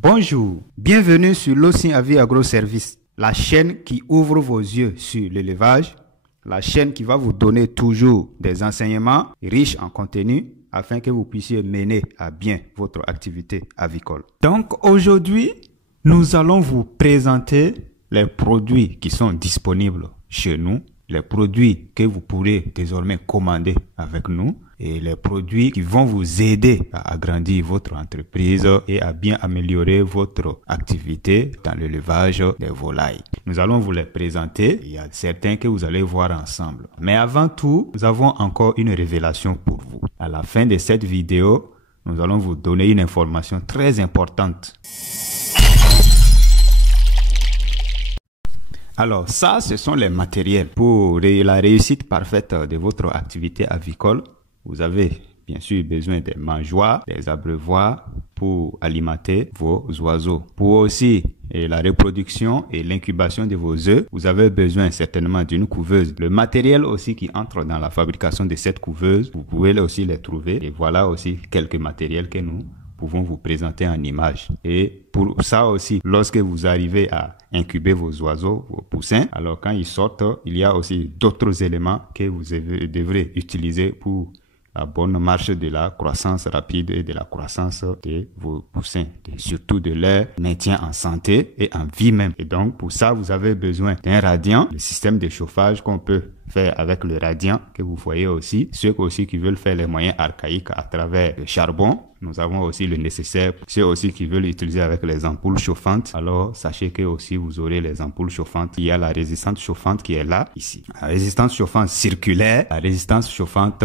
Bonjour, bienvenue sur Locin Avis Agroservice, la chaîne qui ouvre vos yeux sur l'élevage, la chaîne qui va vous donner toujours des enseignements riches en contenu afin que vous puissiez mener à bien votre activité avicole. Donc aujourd'hui, nous allons vous présenter les produits qui sont disponibles chez nous, les produits que vous pourrez désormais commander avec nous et les produits qui vont vous aider à agrandir votre entreprise et à bien améliorer votre activité dans l'élevage des volailles. Nous allons vous les présenter. Il y a certains que vous allez voir ensemble. Mais avant tout, nous avons encore une révélation pour vous. À la fin de cette vidéo, nous allons vous donner une information très importante. Alors ça, ce sont les matériels pour la réussite parfaite de votre activité avicole. Vous avez bien sûr besoin des mangeoires, des abreuvoirs pour alimenter vos oiseaux. Pour aussi la reproduction et l'incubation de vos œufs, vous avez besoin certainement d'une couveuse. Le matériel aussi qui entre dans la fabrication de cette couveuse, vous pouvez aussi les trouver. Et voilà aussi quelques matériels que nous pouvons vous présenter en image. Et pour ça aussi, lorsque vous arrivez à incuber vos oiseaux, vos poussins, alors quand ils sortent, il y a aussi d'autres éléments que vous devrez utiliser pour la bonne marche de la croissance rapide et de la croissance de vos poussins, surtout de leur maintien en santé et en vie même. Et donc, pour ça, vous avez besoin d'un radiant, le système de chauffage qu'on peut faire avec le radiant que vous voyez aussi. Ceux aussi qui veulent faire les moyens archaïques à travers le charbon, nous avons aussi le nécessaire. Ceux aussi qui veulent utiliser avec les ampoules chauffantes, alors sachez que aussi vous aurez les ampoules chauffantes. Il y a la résistance chauffante qui est là, ici. La résistance chauffante circulaire, la résistance chauffante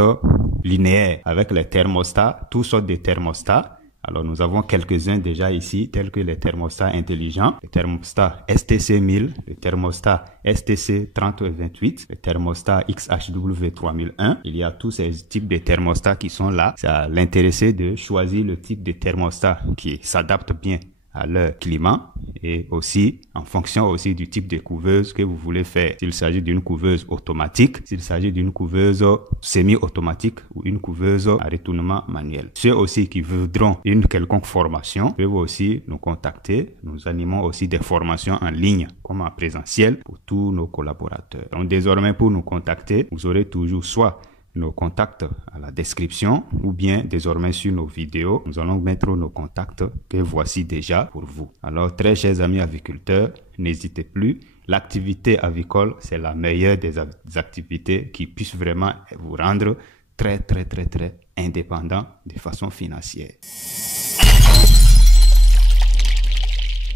linéaire avec les thermostats, toutes sortes de thermostats. Alors, nous avons quelques-uns déjà ici, tels que les thermostats intelligents, le thermostat STC 1000, le thermostat STC 3028, le thermostat XHW 3001. Il y a tous ces types de thermostats qui sont là. C'est à l'intéressé de choisir le type de thermostat qui s'adapte bien à leur climat et aussi en fonction aussi du type de couveuse que vous voulez faire. S'il s'agit d'une couveuse automatique, s'il s'agit d'une couveuse semi-automatique ou une couveuse à retournement manuel. Ceux aussi qui voudront une quelconque formation peuvent aussi nous contacter. Nous animons aussi des formations en ligne comme en présentiel pour tous nos collaborateurs. Donc désormais pour nous contacter, vous aurez toujours soit nos contacts à la description ou bien désormais sur nos vidéos, nous allons mettre nos contacts que voici déjà pour vous. Alors très chers amis aviculteurs, n'hésitez plus. L'activité avicole, c'est la meilleure des activités qui puisse vraiment vous rendre très indépendant de façon financière.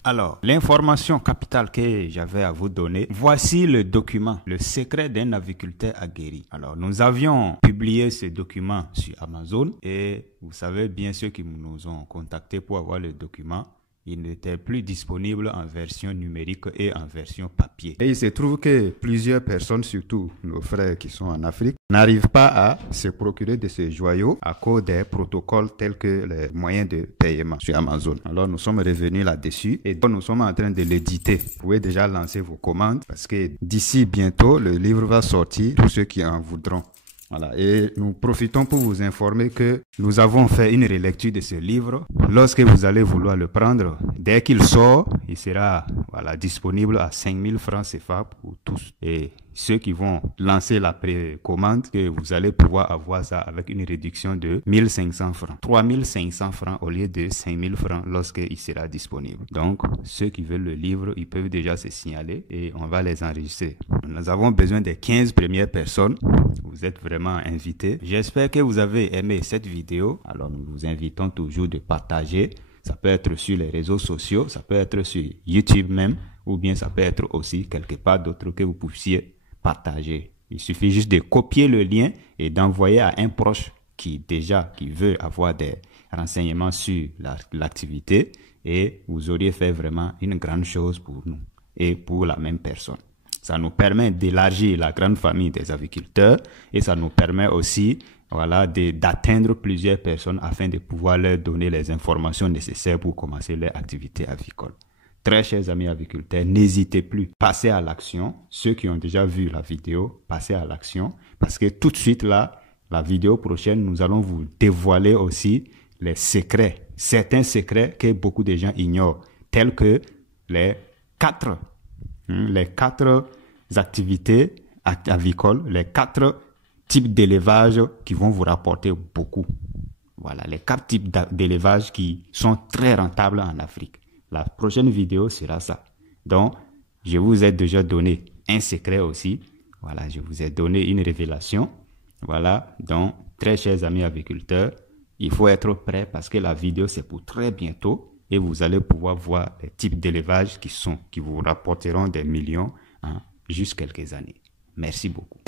Alors, l'information capitale que j'avais à vous donner, voici le document, le secret d'un aviculteur aguerri. Alors, nous avions publié ce document sur Amazon et vous savez bien ceux qui nous ont contactés pour avoir le document, il n'était plus disponible en version numérique et en version papier. Et il se trouve que plusieurs personnes, surtout nos frères qui sont en Afrique, n'arrivent pas à se procurer de ces joyaux à cause des protocoles tels que les moyens de paiement sur Amazon. Alors nous sommes revenus là-dessus et nous sommes en train de l'éditer. Vous pouvez déjà lancer vos commandes parce que d'ici bientôt, le livre va sortir, tous ceux qui en voudront. Voilà. Et nous profitons pour vous informer que nous avons fait une relecture de ce livre. Lorsque vous allez vouloir le prendre, dès qu'il sort, il sera disponible à 5000 francs CFA pour tous. Et ceux qui vont lancer la précommande, que vous allez pouvoir avoir ça avec une réduction de 1500 francs. 3500 francs au lieu de 5000 francs lorsqu'il sera disponible. Donc, ceux qui veulent le livre, ils peuvent déjà se signaler et on va les enregistrer. Nous avons besoin des 15 premières personnes. Vous êtes vraiment invités. J'espère que vous avez aimé cette vidéo. Alors, nous vous invitons toujours de partager. Ça peut être sur les réseaux sociaux, ça peut être sur YouTube même, ou bien ça peut être aussi quelque part d'autre que vous puissiez partager. Il suffit juste de copier le lien et d'envoyer à un proche qui veut avoir des renseignements sur l'activité et vous auriez fait vraiment une grande chose pour nous et pour la même personne. Ça nous permet d'élargir la grande famille des aviculteurs et ça nous permet aussi d'atteindre plusieurs personnes afin de pouvoir leur donner les informations nécessaires pour commencer leur activité avicole. Très chers amis aviculteurs, n'hésitez plus, passez à l'action. Ceux qui ont déjà vu la vidéo, passez à l'action parce que tout de suite là, la vidéo prochaine, nous allons vous dévoiler aussi les secrets, certains secrets que beaucoup de gens ignorent, tels que les quatre activités avicoles, les 4 types d'élevage qui vont vous rapporter beaucoup. Voilà, les 4 types d'élevage qui sont très rentables en Afrique. La prochaine vidéo sera ça. Donc, je vous ai déjà donné un secret aussi. Voilà, je vous ai donné une révélation. Voilà, donc, très chers amis agriculteurs, il faut être prêt parce que la vidéo, c'est pour très bientôt. Et vous allez pouvoir voir les types d'élevage qui vous rapporteront des millions en juste quelques années. Merci beaucoup.